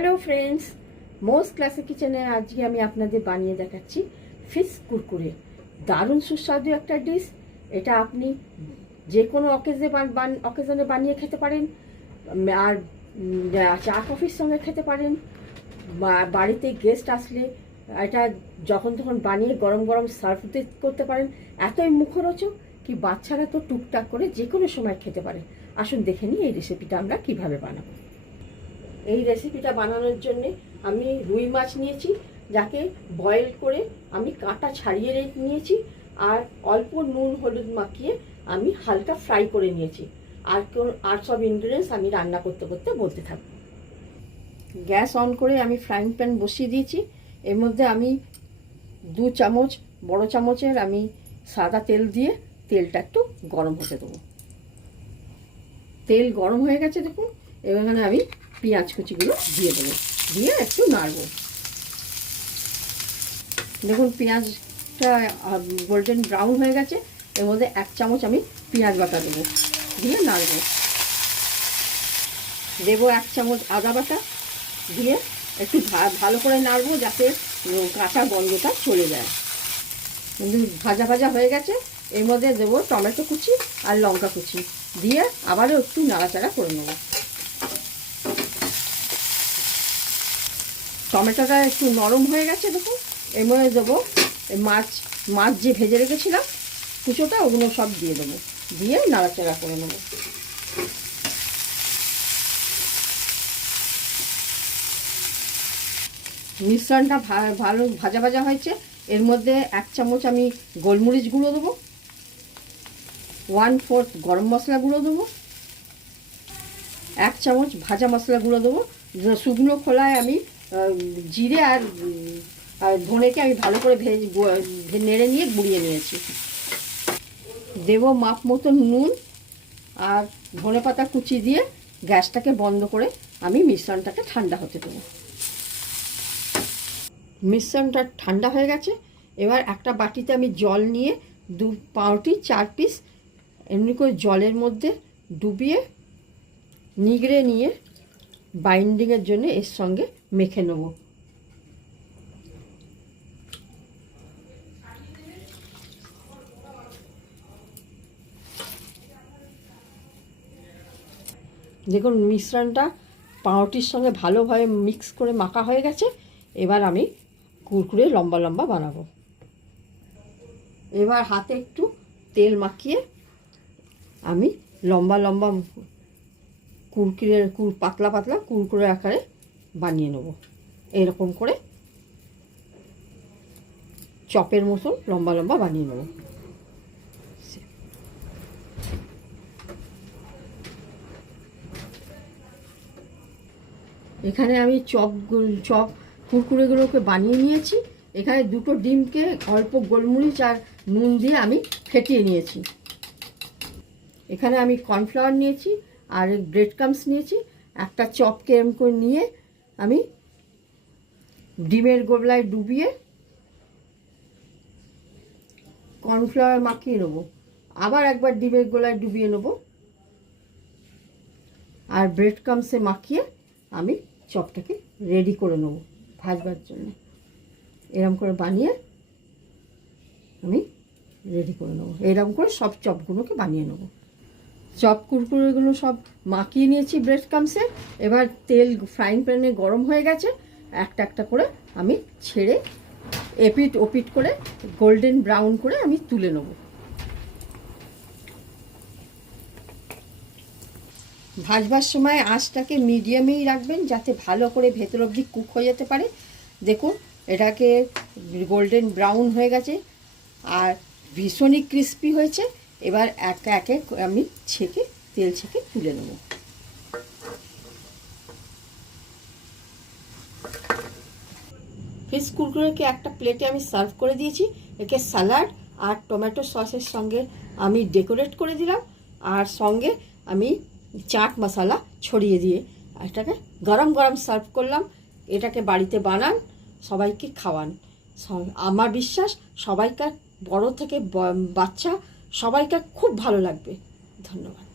Hello friends, মোস classic কিচেনে আজকে আমি আপনাদের বানিয়ে দেখাচ্ছি ফিশ কুরকুরে। দারুণ সুস্বাদু একটা ডিশ। এটা আপনি যে কোনো অকেজনে বানিয়ে খেতে পারেন, আর চা কফির সঙ্গে খেতে পারেন, বাড়িতে গেস্ট আসলে এটা যখন তখন বানিয়ে গরম গরম সার্ভ করতে পারেন। এতই মুখরোচক কি বাচ্চারা তো টুকটাক করে যে কোনো সময় খেতে পারে। আসুন দেখে নিই এই রেসিপিটা আমরা কিভাবে বানাবো। এই রেসিপিটা বানানোর জন্যে আমি রুই মাছ নিয়েছি, যাকে বয়েল করে আমি কাঁটা ছাড়িয়ে নিয়েছি, আর অল্প নুন হলুদ মাখিয়ে আমি হালকা ফ্রাই করে নিয়েছি। আর সব ইনগ্রিডিয়েন্টস আমি রান্না করতে করতে বলতে থাকবো। গ্যাস অন করে আমি ফ্রাইং প্যান বসিয়ে দিয়েছি। এর মধ্যে আমি 2 চামচ বড় চামচের আমি সাদা তেল দিয়ে তেলটা একটু গরম হতে দেবো। তেল গরম হয়ে গেছে দেখুন। এখানে আমি পেঁয়াজ কুচিগুলো দিয়ে দেবো, দিয়ে একটু নাড়বো। দেখুন পেঁয়াজটা গোল্ডেন ব্রাউন হয়ে গেছে। এর মধ্যে 1 চামচ আমি পেঁয়াজ বাটা দেবো, দিয়ে নাড়বো। দেবো 1 চামচ আদা বাটা, দিয়ে একটু ভালো করে নাড়বো যাতে কাঁচা গন্ধটা চলে যায়। ভাজা ভাজা হয়ে গেছে। এর মধ্যে দেবো টমেটো কুচি আর লঙ্কা কুচি, দিয়ে আবারও একটু নাড়াচাড়া করে নেবো। টমেটোটা একটু নরম হয়ে গেছে দেখুন। এর মধ্যে দেবো মাছ যে ভেজে রেখেছিলাম কুচোটা, ওগুলো সব দিয়ে দেবো, দিয়ে নাড়াচাড়া করে নেব। মিশ্রণটা ভালো ভাজা ভাজা হয়েছে। এর মধ্যে 1 চামচ আমি গোলমরিচ গুঁড়ো দেবো, 1/4 গরম মশলা গুঁড়ো দেবো, 1 চামচ ভাজা মশলা গুঁড়ো দেবো। শুকনো খোলায় আমি জিরে আর ধনেকে আমি ভালো করে নেড়ে নিয়ে গুঁড়িয়ে নিয়েছি। দেবো মাপ মতো নুন আর ধনে পাতা কুচি, দিয়ে গ্যাসটাকে বন্ধ করে আমি মিশ্রণটাকে ঠান্ডা হতে দেবো। মিশ্রণটা ঠান্ডা হয়ে গেছে। এবার একটা বাটিতে আমি জল নিয়ে 2 পাউরুটি 4 পিস এমনি করে জলের মধ্যে ডুবিয়ে নিগড়ে নিয়ে বাইন্ডিংয়ের জন্য এর সঙ্গে মেখে নেব। দেখুন মিশ্রণটা পাউরুটির সঙ্গে ভালোভাবে মিক্স করে মাখা হয়ে গেছে। এবার আমি কুরকুরে লম্বা লম্বা বানাবো। এবার হাতে একটু তেল মাখিয়ে আমি লম্বা লম্বা পাতলা পাতলা কুরকুরে আকারে বানিয়ে নেব। এরকম করে চপের মতন লম্বা লম্বা বানিয়ে নেব। এখানে আমি চপ কুরকুরেগুলোকে বানিয়ে নিয়েছি। এখানে 2টো ডিমকে অল্প গোলমরিচ আর নুন দিয়ে আমি ফেটিয়ে নিয়েছি। এখানে আমি কর্নফ্লাওয়ার নিয়েছি আর ব্রেড ক্রাম্বস নিয়েছি। একটা চপকে এরকম করে নিয়ে আমি ডিমের গোবলায় ডুবিয়ে কর্নফ্লাওয়ার মাখিয়ে নেবো, আবার একবার ডিমের গোলায় ডুবিয়ে নেবো, আর ব্রেড ক্রাম্বসে মাখিয়ে আমি চপটাকে রেডি করে নেব ভাজবার জন্য। এরকম করে বানিয়ে আমি রেডি করে নেবো। এরকম করে সব চপগুলোকে বানিয়ে নেব। চপ কুরকুরেগুলো সব মাখিয়ে নিয়েছি ব্রেড ক্রাম্বসে। এবার তেল ফ্রাইং প্যানে গরম হয়ে গেছে। একটা একটা করে আমি ছেড়ে এপিট ওপিট করে গোল্ডেন ব্রাউন করে আমি তুলে নেব। ভাজবার সময় আঁচটাকে মিডিয়ামেই রাখবেন, যাতে ভালো করে ভেতর অবধি কুক হয়ে যেতে পারে। দেখুন এটাকে গোল্ডেন ব্রাউন হয়ে গেছে আর ভীষণই ক্রিস্পি হয়েছে। এবার একে একে আমি তেল ছেঁকে তুলে নেব। ফিশ কুরকুরেকে একটা প্লেটে আমি সার্ভ করে দিয়েছি। একে স্যালাড আর টমেটো সসের সঙ্গে আমি ডেকোরেট করে দিলাম, আর সঙ্গে আমি চাট মশলা ছড়িয়ে দিয়ে এটাকে গরম গরম সার্ভ করলাম। এটাকে বাড়িতে বানান, সবাইকে খাওয়ান। আমার বিশ্বাস সবাইকার, বড় থেকে বাচ্চা সবাইকার খুব ভালো লাগবে। ধন্যবাদ।